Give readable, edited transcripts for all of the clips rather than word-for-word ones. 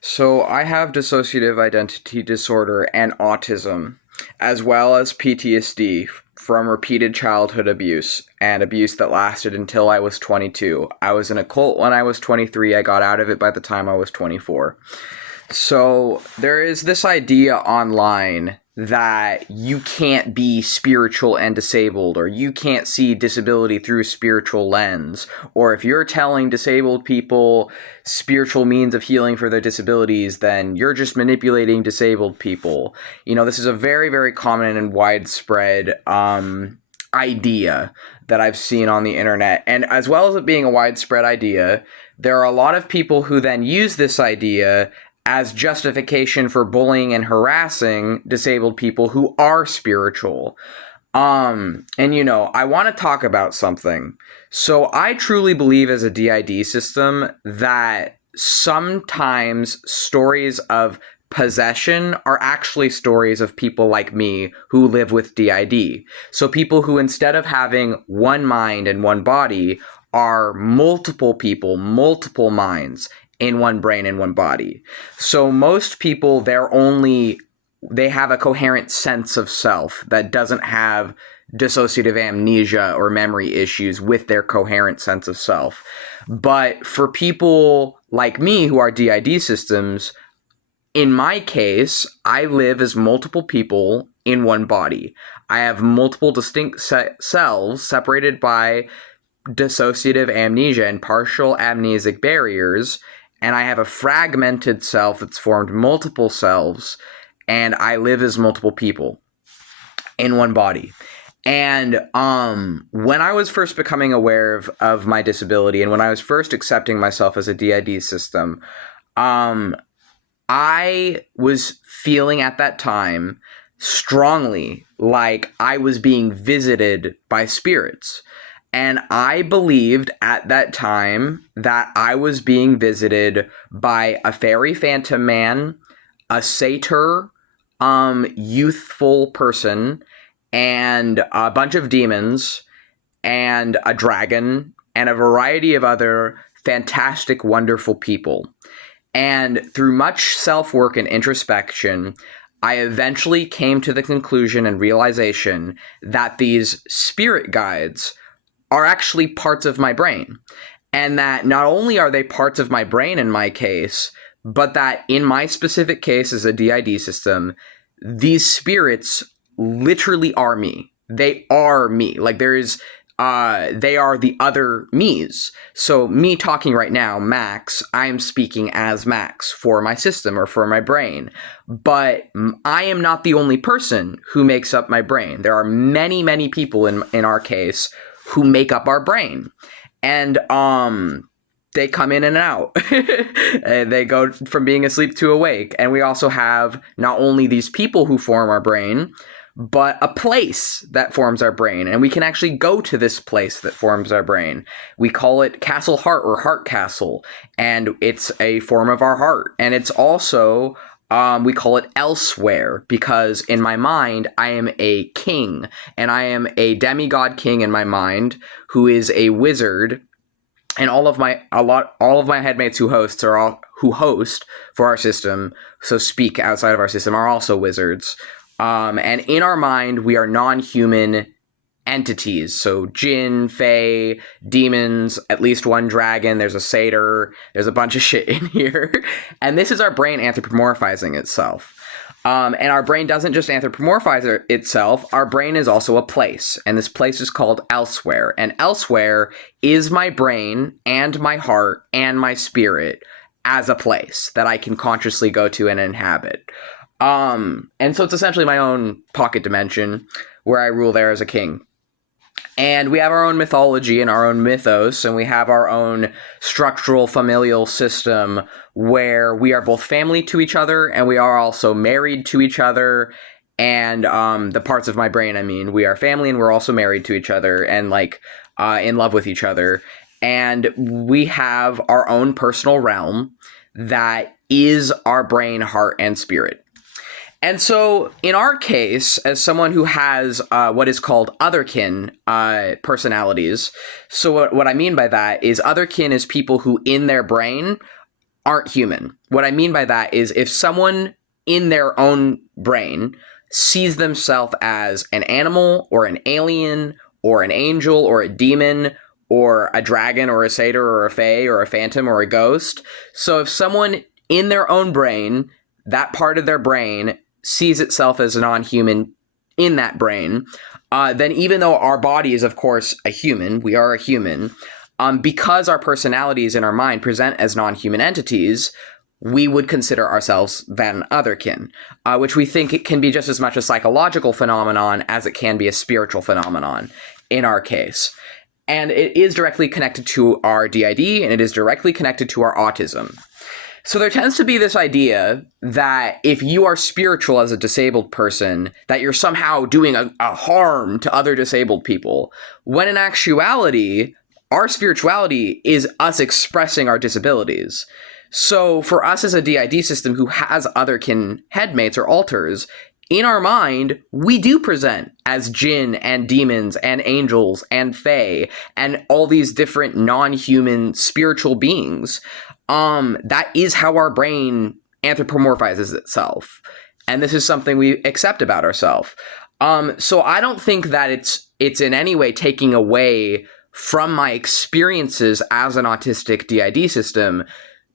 So I have dissociative identity disorder and autism, as well as PTSD from repeated childhood abuse and abuse that lasted until I was 22. I was in a cult when I was 23. I got out of it by the time I was 24. So there is this idea online that you can't be spiritual and disabled, or you can't see disability through a spiritual lens, or if you're telling disabled people spiritual means of healing for their disabilities, then you're just manipulating disabled people. This is a very, very common and widespread idea that I've seen on the internet. And as well as it being a widespread idea, there are a lot of people who then use this idea as justification for bullying and harassing disabled people who are spiritual. I want to talk about something. So I truly believe as a D.I.D system that sometimes stories of possession are actually stories of people like me who live with D.I.D. So people who, instead of having one mind and one body, are multiple people, multiple minds in one brain and one body. So most people, they have a coherent sense of self that doesn't have dissociative amnesia or memory issues with their coherent sense of self. But for people like me who are D.I.D systems, in my case, I live as multiple people in one body. I have multiple distinct selves separated by dissociative amnesia and partial amnesic barriers, and I have a fragmented self that's formed multiple selves, and I live as multiple people in one body. And when I was first becoming aware of my disability, and when I was first accepting myself as a D.I.D system, I was feeling at that time strongly like I was being visited by spirits. And I believed at that time that I was being visited by a fairy phantom man, a satyr, youthful person, and a bunch of demons, and a dragon, and a variety of other fantastic, wonderful people. And through much self work and introspection, I eventually came to the conclusion and realization that these spirit guides are actually parts of my brain. And that not only are they parts of my brain in my case, but that in my specific case as a D.I.D system, these spirits literally are me. They are me. Like they are the other me's. So me talking right now, Max, I'm speaking as Max for my system or for my brain. But I am not the only person who makes up my brain. There are many, many people in our case who make up our brain. And they come in and out. They go from being asleep to awake. And we also have not only these people who form our brain, but a place that forms our brain. And we can actually go to this place that forms our brain. We call it Castle Heart or Heart Castle. And it's a form of our heart. And it's also, we call it elsewhere, because in my mind, I am a king. And I am a demigod king in my mind who is a wizard. And all of my headmates who host for our system, so speak outside of our system, are also wizards. And in our mind, we are non-human entities. So jinn, fae, demons, at least one dragon, there's a satyr, there's a bunch of shit in here. And this is our brain anthropomorphizing itself. And our brain doesn't just anthropomorphize itself, our brain is also a place. And this place is called elsewhere. And elsewhere is my brain and my heart and my spirit as a place that I can consciously go to and inhabit. And so it's essentially my own pocket dimension where I rule there as a king. And we have our own mythology and our own mythos, and we have our own structural familial system where we are both family to each other and we are also married to each other. And the parts of my brain, I mean, we are family and we're also married to each other and in love with each other. And we have our own personal realm that is our brain, heart, and spirit. And so, in our case, as someone who has what is called otherkin personalities, so what I mean by that is otherkin is people who in their brain aren't human. What I mean by that is if someone in their own brain sees themselves as an animal or an alien or an angel or a demon or a dragon or a satyr or a fae or a phantom or a ghost. So if someone in their own brain, that part of their brain sees itself as a non-human in that brain, then even though our body is, of course, a human, we are a human, because our personalities in our mind present as non-human entities, we would consider ourselves then otherkin, which we think it can be just as much a psychological phenomenon as it can be a spiritual phenomenon in our case. And it is directly connected to our D.I.D. and it is directly connected to our autism. So there tends to be this idea that if you are spiritual as a disabled person, that you're somehow doing a harm to other disabled people, when in actuality, our spirituality is us expressing our disabilities. So for us as a D.I.D. system who has otherkin headmates or alters, in our mind, we do present as jinn and demons and angels and fae and all these different non-human spiritual beings. That is how our brain anthropomorphizes itself. And this is something we accept about ourselves. So I don't think that it's in any way taking away from my experiences as an autistic D.I.D. system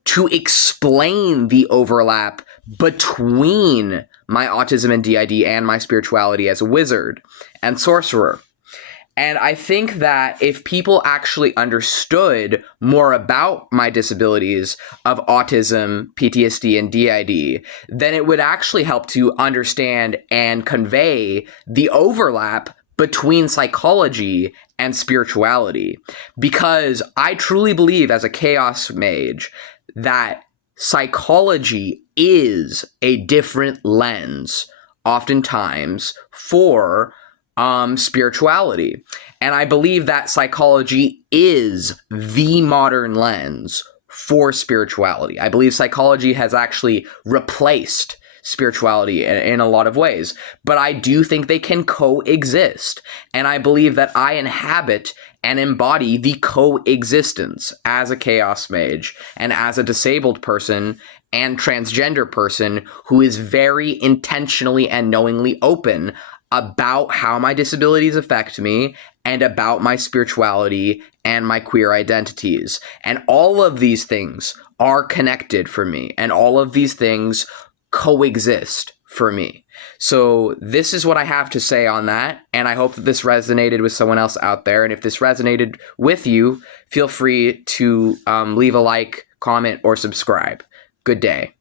to explain the overlap between my autism and D.I.D. and my spirituality as a wizard and sorcerer. And I think that if people actually understood more about my disabilities of autism, PTSD, and D.I.D., then it would actually help to understand and convey the overlap between psychology and spirituality. Because I truly believe as a chaos mage that psychology is a different lens, oftentimes, for spirituality. And I believe that psychology is the modern lens for spirituality. I believe psychology has actually replaced spirituality in a lot of ways, but I do think they can coexist. And I believe that I inhabit and embody the coexistence as a chaos mage and as a disabled person and transgender person who is very intentionally and knowingly open about how my disabilities affect me and about my spirituality and my queer identities. And all of these things are connected for me, and all of these things coexist for me. So this is what I have to say on that, and I hope that this resonated with someone else out there. And if this resonated with you, feel free to leave a like, comment, or subscribe. Good day.